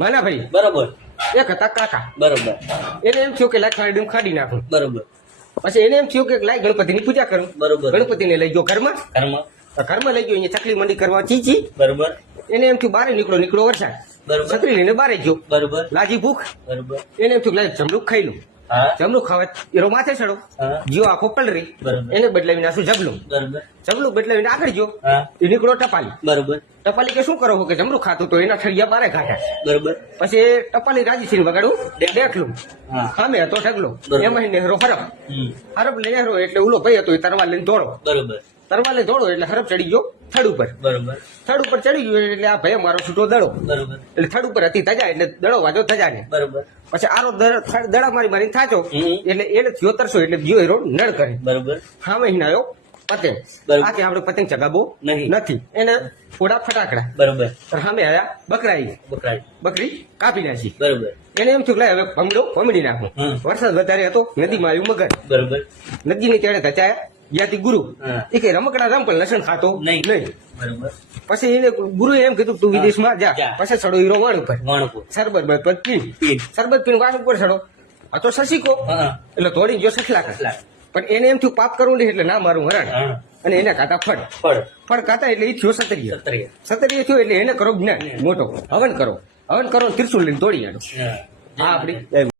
માના ભાઈ બરોબર. એક હતા કાકા. બરોબર. એને એમ થયું કે લાય ખાડી ખાડી નાખું. બરોબર. પછી એને એમ થયું કે લાય ગણપતિની પૂજા કરું. બરોબર. ગણપતિને લઈ ગયો ઘરમાં. ઘરમાં. ઘરમાં લઈ ગયો અહીંયા ચકલી મંડી કરવા ચીચી. બરોબર. એને એમ થયું બારે નીકળો વરસાદ. બરોબર. છત્રી લઈને બારે ગયો. બરોબર. લાજી ભૂખ. બરોબર. એને એમ થયું લાય જમરૂખ ખાઈ લઉં. હા. જમરૂખ ખાવા એરો માથે ચડો. હા. જીઓ આખો પલરી. બરોબર. એને બદલાવીને આસું જબલું. બરોબર. જબલું બદલાવીને આગળ ગયો. હા. એ નીકળો ટપાલી. બરોબર. ટપાલી કે શું કરો કે જમરૂખ ખાતું તો એના ઠળિયા બારે કાઢ્યા. બરોબર. પછી એ ટપાલી રાજી સિંહ વગાડું દેખલું. હા. સામે હતો ઢગલો. બરોબર. એમાં નેહરો હરપ. હમ. હરપ નેહરો એટલે ઓલો ભાઈ હતો એ તરવાર લઈને દોડો. બરોબર. તરવાર લઈને દોડો એટલે હરપ ચડી ગયો થડ ઉપર. બરોબર. થડ ઉપર ચડી ગયો એટલે આ ભાઈ મારો છૂટો દડો. બરોબર. એટલે થડ ઉપર હતી ધજા એટલે દડો વાજો ધજા ને. બરોબર. પછી આરો દડા મારી થાચો. હમ. એટલે એને થયો તરસો એટલે જીઓ હેરો નડ કરે. બરોબર. સામે હિનાયો પતંગ. બરોબર. આ કે આપણે પતંગ ચગાવો નહીં. નથી એને થોડા ફટાકડા. બરોબર. સામે આયા બકરાઈ. બકરાઈ. બકરી કાપી નાખી. બરોબર. એને એમ થયું કે લાય હવે ભમડી નાખું. હમ. વરસાદ વધારે હતો નદીમાં આવ્યું મગર. બરોબર. નદીની તેડે ધચાયા યાથી ગુરુ. હા. એ કે રમકડા રમ પણ લસણ ખાતો નહીં. નહીં. બરોબર. પછી એને ગુરુએ એમ કીધું તું વિદેશમાં જા. જા. પછી ચડો હીરો વાણ ઉપર વાણપુર. સરબત બરબત પી. પીન. સરબત પીને વાણ ઉપર ચડો. આ તો સસીકો હા. એટલે થોડી જો સખલા કર. સખલા. પણ એને એમ થયું પાપ કરવું નહીં એટલે ના મારું હરણ. હા. અને એને કાતા ફળ. ફળ. ફળ કાતા એટલે એ થયો સતરીય. સત્રિય. સતરીય થયો એટલે એને કરો જ્ઞાન મોટો હવન કરો. હવન કરો ત્રિશુલ લઈને દોડી આડો. હા. આ આપડી